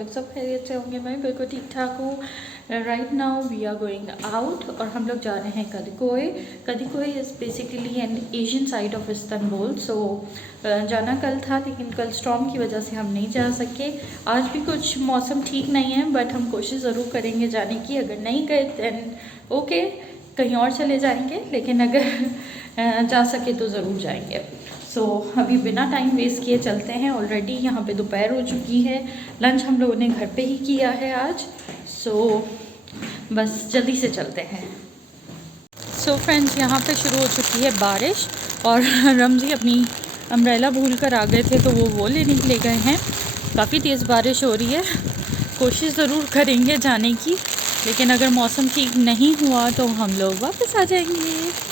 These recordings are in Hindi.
लोग सब खैरियत से होंगे। मैं बिल्कुल ठीक ठाक हूँ। Right now we are going out और हम लोग जा रहे हैं Kadikoy. Kadikoy is basically an Asian side of Istanbul. So जाना कल था लेकिन कल स्टॉर्म की वजह से हम नहीं जा सके। आज भी कुछ मौसम ठीक नहीं है बट हम कोशिश ज़रूर करेंगे जाने की। अगर नहीं गए दैन ओके, कहीं और चले जाएंगे, लेकिन अगर जा सके तो ज़रूर जाएंगे। सो अभी बिना टाइम वेस्ट किए चलते हैं। ऑलरेडी यहाँ पे दोपहर हो चुकी है। लंच हम लोगों ने घर पे ही किया है आज। सो बस जल्दी से चलते हैं। सो फ्रेंड्स, यहाँ पे शुरू हो चुकी है बारिश और रमज़ी अपनी अम्ब्रेला भूल कर आ गए थे तो वो लेने के लिए गए हैं। काफ़ी तेज़ बारिश हो रही है। कोशिश ज़रूर करेंगे जाने की, लेकिन अगर मौसम ठीक नहीं हुआ तो हम लोग वापस आ जाएंगे।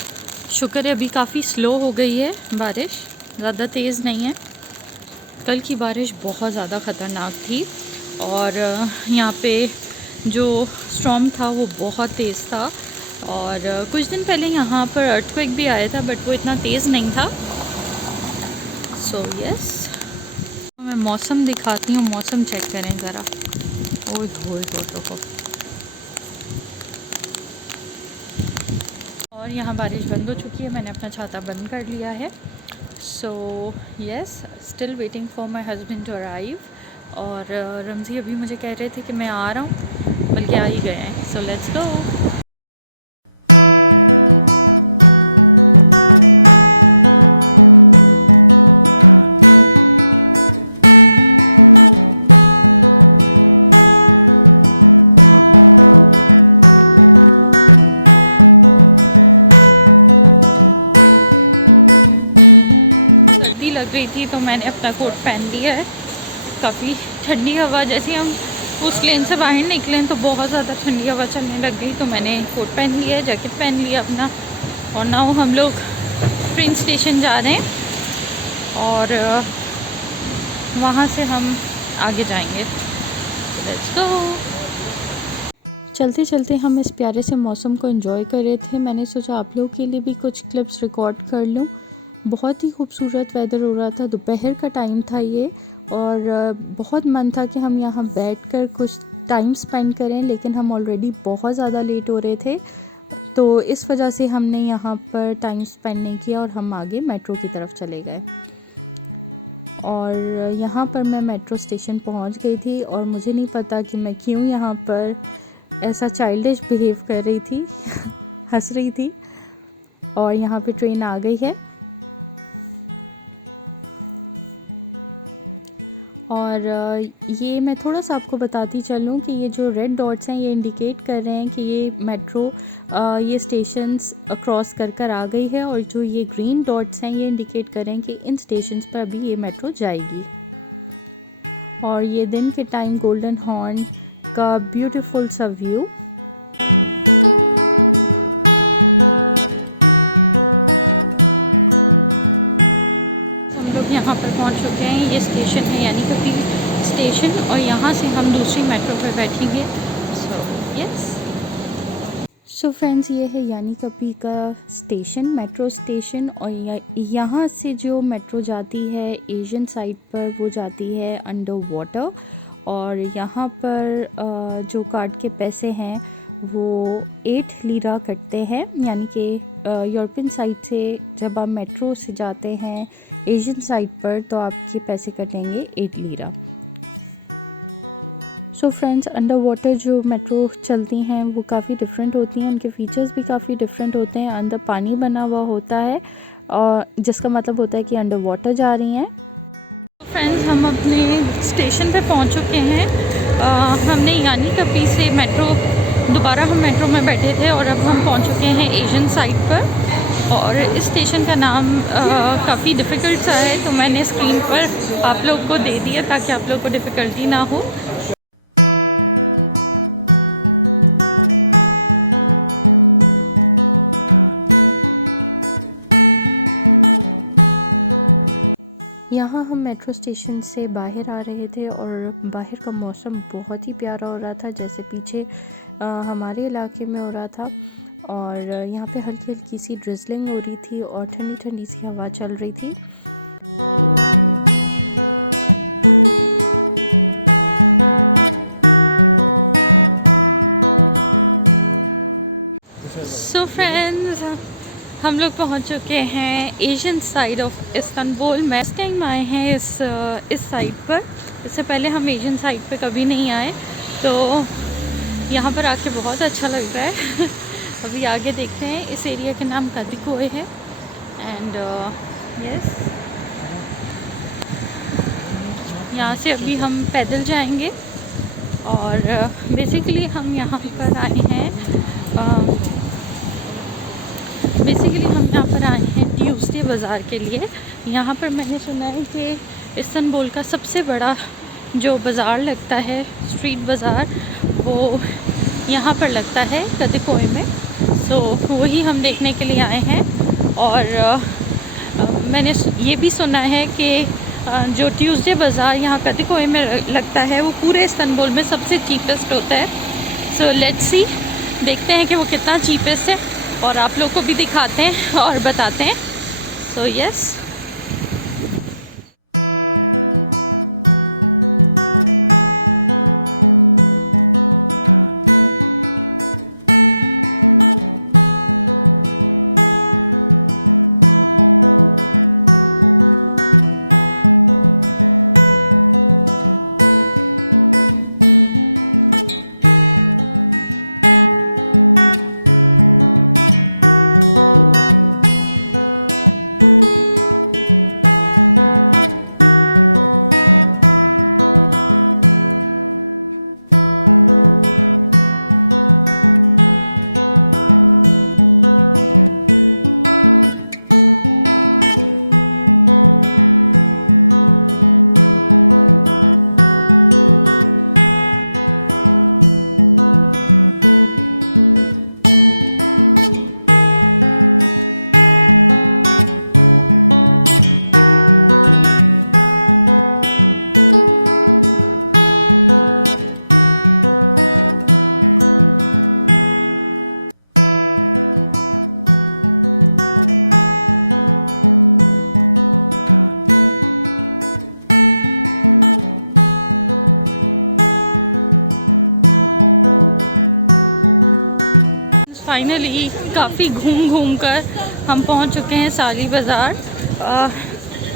शुक्र है अभी काफ़ी स्लो हो गई है बारिश, ज़्यादा तेज़ नहीं है। कल की बारिश बहुत ज़्यादा ख़तरनाक थी और यहाँ पे जो स्टॉर्म था वो बहुत तेज़ था। और कुछ दिन पहले यहाँ पर अर्थक्वेक भी आया था बट वो इतना तेज़ नहीं था। सो यस, मैं मौसम दिखाती हूँ। मौसम चेक करें ज़रा। ओह हो। और यहाँ बारिश बंद हो चुकी है। मैंने अपना छाता बंद कर लिया है। So yes, still waiting for my husband to arrive. और रमज़ी अभी मुझे कह रहे थे कि मैं आ रहा हूँ, बल्कि आ ही गए हैं। So let's go. अपना कोट पहन लिया है। काफ़ी ठंडी हवा, जैसे हम उस लेन से बाहर निकले तो बहुत ज़्यादा ठंडी हवा चलने लग गई, तो मैंने कोट पहन लिया है, जैकेट पहन लिया अपना। और नाउ हम लोग ट्रेन स्टेशन जा रहे हैं और वहाँ से हम आगे जाएंगे। Let's go. चलते चलते हम इस प्यारे से मौसम को एंजॉय कर रहे थे। मैंने सोचा आप लोगों के लिए भी कुछ क्लिप्स रिकॉर्ड कर लूँ। बहुत ही खूबसूरत वेदर हो रहा था। दोपहर का टाइम था ये और बहुत मन था कि हम यहाँ बैठकर कुछ टाइम स्पेंड करें, लेकिन हम ऑलरेडी बहुत ज़्यादा लेट हो रहे थे, तो इस वजह से हमने यहाँ पर टाइम स्पेंड नहीं किया और हम आगे मेट्रो की तरफ चले गए। और यहाँ पर मैं मेट्रो स्टेशन पहुँच गई थी और मुझे नहीं पता कि मैं क्यों यहाँ पर ऐसा चाइल्डिश बिहेव कर रही थी हंस रही थी। और यहाँ पे ट्रेन आ गई है और ये मैं थोड़ा सा आपको बताती चलूँ कि ये जो रेड डॉट्स हैं ये इंडिकेट कर रहे हैं कि ये मेट्रो ये स्टेशंस क्रॉस कर आ गई है, और जो ये ग्रीन डॉट्स हैं ये इंडिकेट कर रहे हैं कि इन स्टेशंस पर अभी ये मेट्रो जाएगी। और ये दिन के टाइम गोल्डन हॉर्न का ब्यूटीफुल सा व्यू। यहाँ पर पहुँच चुके हैं। ये स्टेशन है यानीकपी स्टेशन और यहाँ से हम दूसरी मेट्रो पर बैठेंगे। सो फ्रेंड्स, ये है यानीकपी का स्टेशन, मेट्रो स्टेशन। और यहाँ से जो मेट्रो जाती है एशियन साइड पर वो जाती है अंडर वाटर। और यहाँ पर जो कार्ड के पैसे हैं वो 8 लीरा कटते हैं, यानी कि यूरोपियन साइड से जब आप मेट्रो से जाते हैं एशियन साइड पर तो आपके पैसे कटेंगे 8 lira. So friends, under water जो मेट्रो चलती हैं वो काफ़ी डिफरेंट होती हैं, उनके फीचर्स भी काफ़ी डिफरेंट होते हैं। अंदर पानी बना हुआ होता है और जिसका मतलब होता है कि अंडर वाटर जा रही हैं। फ्रेंड्स, हम अपने स्टेशन पे पहुंच चुके हैं। हमने यानीकपी से दोबारा हम मेट्रो में बैठे थे और अब हम पहुंच चुके हैं एशियन साइड पर। और इस स्टेशन का नाम काफ़ी डिफ़िकल्ट सा है, तो मैंने स्क्रीन पर आप लोग को दे दिया ताकि आप लोग को डिफ़िकल्टी ना हो। यहाँ हम मेट्रो स्टेशन से बाहर आ रहे थे और बाहर का मौसम बहुत ही प्यारा हो रहा था, जैसे पीछे हमारे इलाके में हो रहा था। और यहाँ पे हल्की हल्की सी ड्रिजलिंग हो रही थी और ठंडी ठंडी सी हवा चल रही थी। सो फ्रेंड्स, हम लोग पहुंच चुके हैं एशियन साइड ऑफ इस्तांबुल। मैं इस टाइम आए हैं इस साइड पर। इससे पहले हम एशियन साइड पे कभी नहीं आए, तो यहाँ पर आके बहुत अच्छा लग रहा है। अभी आगे देखते हैं। इस एरिया के नाम कादिकोए है। एंड यस, यहाँ से अभी हम पैदल जाएंगे। और बेसिकली हम यहाँ पर आए हैं ट्यूसडे बाज़ार के लिए। यहाँ पर मैंने सुना है कि इस्तांबुल का सबसे बड़ा जो बाज़ार लगता है, स्ट्रीट बाज़ार, वो यहाँ पर लगता है कादिकोए में। सो वही हम देखने के लिए आए हैं। और मैंने ये भी सुना है कि जो ट्यूसडे बाज़ार यहाँ कादिकोए में लगता है वो पूरे इस्तांबुल में सबसे चीपेस्ट होता है। सो लेट्स सी, देखते हैं कि वो कितना चीपेस्ट है और आप लोग को भी दिखाते हैं और बताते हैं। सो यस, फाइनली काफ़ी घूम कर हम पहुंच चुके हैं साली बाज़ार।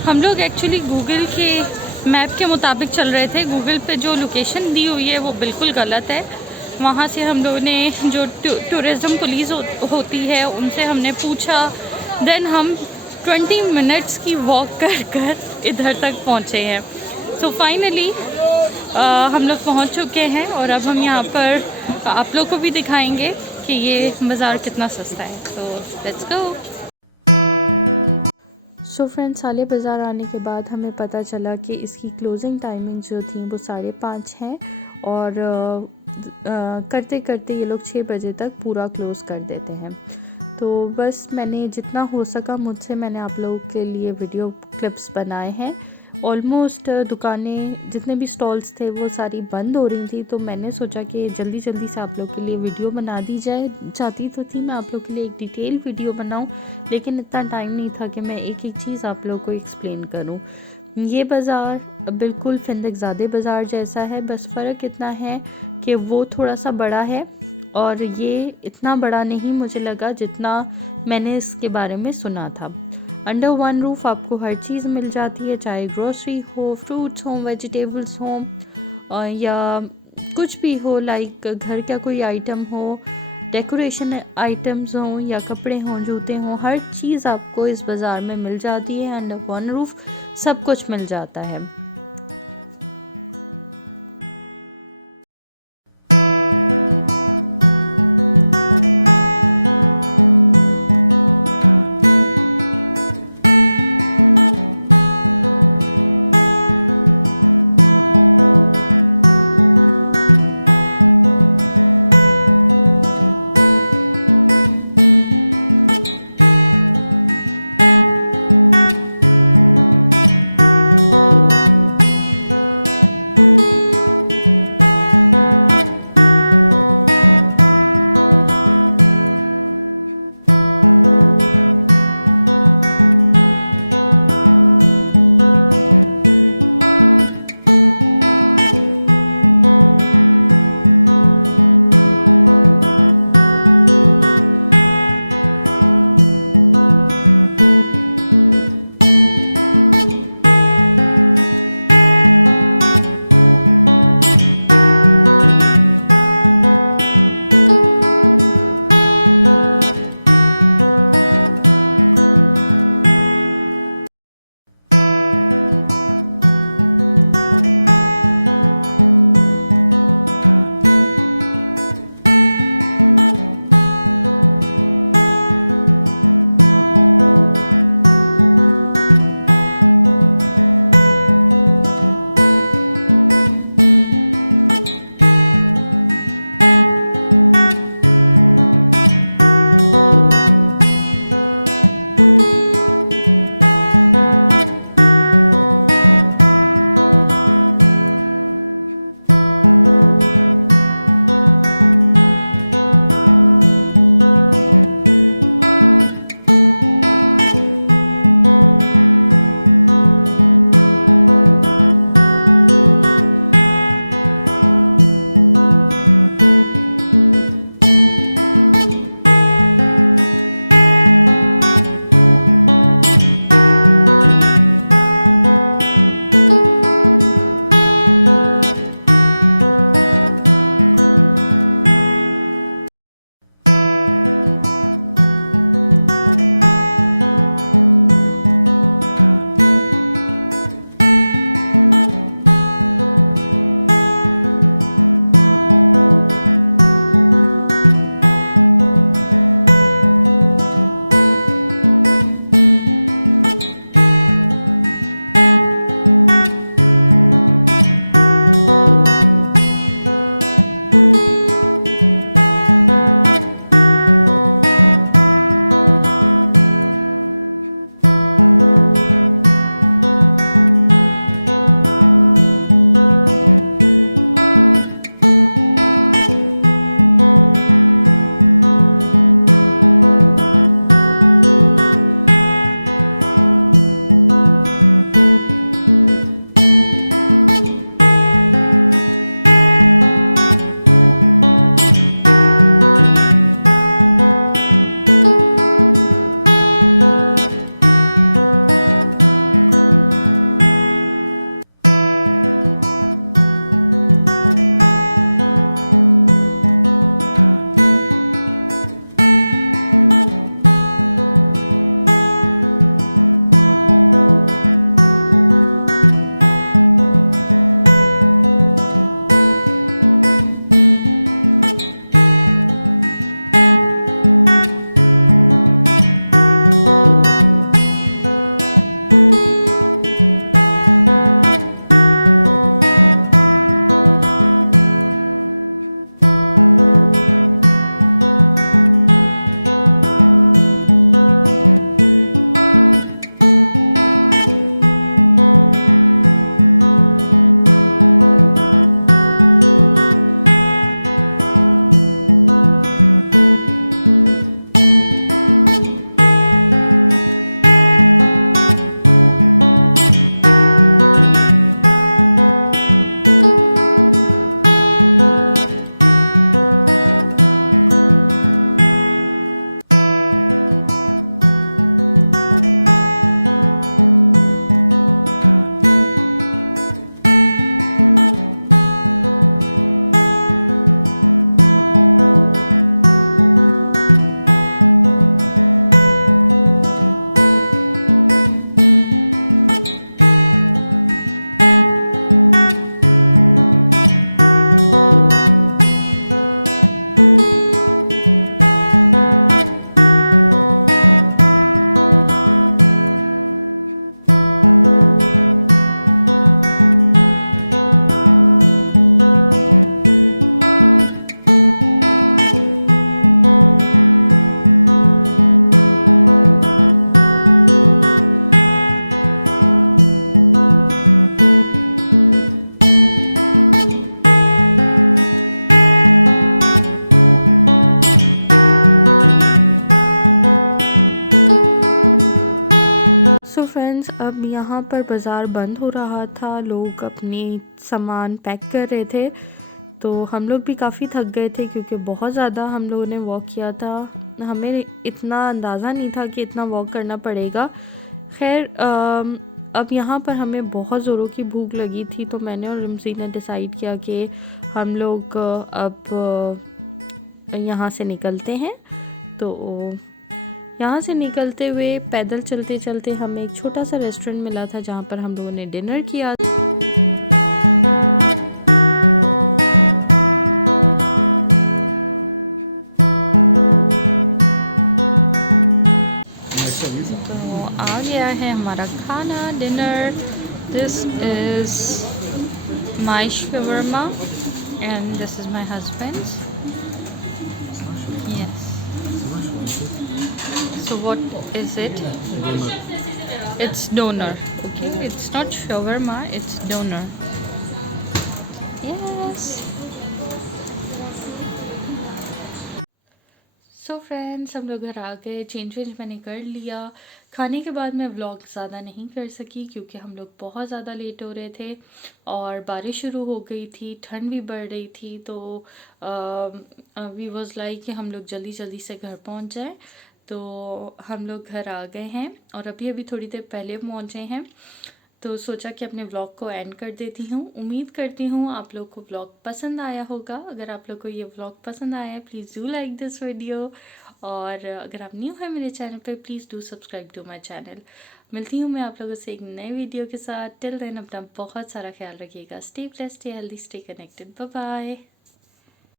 हम लोग एक्चुअली गूगल के मैप के मुताबिक चल रहे थे। गूगल पे जो लोकेशन दी हुई है वो बिल्कुल गलत है। वहाँ से हम लोगों ने जो टूरिज़्म पुलिस होती है उनसे हमने पूछा। देन हम 20 मिनट्स की वॉक कर इधर तक पहुँचे हैं। सो फाइनली हम लोग पहुँच चुके हैं और अब हम यहाँ पर आप लोग को भी दिखाएंगे कि ये बाज़ार कितना सस्ता है। So let's go. So friends, साले बाज़ार आने के बाद हमें पता चला कि इसकी क्लोजिंग टाइमिंग जो थी वो 5:30 हैं और करते करते ये लोग 6 बजे तक पूरा क्लोज़ कर देते हैं। तो बस मैंने जितना हो सका मुझसे मैंने आप लोगों के लिए वीडियो क्लिप्स बनाए हैं। ऑलमोस्ट दुकानें जितने भी स्टॉल्स थे वो सारी बंद हो रही थी, तो मैंने सोचा कि जल्दी जल्दी से आप लोग के लिए वीडियो बना दी जाए। चाहती तो थी मैं आप लोग के लिए एक डिटेल वीडियो बनाऊं, लेकिन इतना टाइम नहीं था कि मैं एक एक चीज़ आप लोग को एक्सप्लेन करूं। ये बाज़ार बिल्कुल फिंदकज़ादे बाज़ार जैसा है, बस फ़र्क इतना है कि वो थोड़ा सा बड़ा है और ये इतना बड़ा नहीं मुझे लगा जितना मैंने इसके बारे में सुना था। अंडर वन रूफ आपको हर चीज़ मिल जाती है, चाहे ग्रोसरी हो, फ्रूट्स हो, वेजिटेबल्स हो या कुछ भी हो, लाइक घर का कोई आइटम हो, डेकोरेशन आइटम्स हों या कपड़े हों, जूते हों, हर चीज़ आपको इस बाज़ार में मिल जाती है। अंडर वन रूफ सब कुछ मिल जाता है। फ्रेंड्स, अब यहाँ पर बाज़ार बंद हो रहा था, लोग अपने सामान पैक कर रहे थे, तो हम लोग भी काफ़ी थक गए थे क्योंकि बहुत ज़्यादा हम लोगों ने वॉक किया था। हमें इतना अंदाज़ा नहीं था कि इतना वॉक करना पड़ेगा। खैर अब यहाँ पर हमें बहुत ज़ोरों की भूख लगी थी, तो मैंने और रिमज़ी ने डिसाइड किया कि हम लोग अब यहाँ से निकलते हैं। तो यहाँ से निकलते हुए पैदल चलते चलते हमें एक छोटा सा रेस्टोरेंट मिला था जहाँ पर हम लोगों ने डिनर किया। तो आ गया है हमारा खाना, dinner. This is my shawarma and this is my husband's. Yes. So what is it? It's doner. Okay. It's not shawarma, it's doner. Yes. So friends, हम लोग घर आ गए, चेंज मैंने कर लिया। खाने के बाद मैं व्लॉग ज़्यादा नहीं कर सकी क्योंकि हम लोग बहुत ज़्यादा लेट हो रहे थे और बारिश शुरू हो गई थी, ठंड भी बढ़ रही थी, तो वी वाज लाइक कि हम लोग जल्दी जल्दी से घर पहुंच जाएं। तो हम लोग घर आ गए हैं और अभी अभी थोड़ी देर पहले पहुंचे हैं, तो सोचा कि अपने व्लॉग को एंड कर देती हूँ। उम्मीद करती हूँ आप लोग को व्लॉग पसंद आया होगा। अगर आप लोग को ये व्लॉग पसंद आया है, please do like this video, और अगर आप न्यू है मेरे चैनल पे, please do subscribe to my channel. मिलती हूँ मैं आप लोगों से एक नए वीडियो के साथ। टिल देन अपना बहुत सारा ख्याल रखिएगा। Stay blessed, stay healthy, stay connected. Bye bye.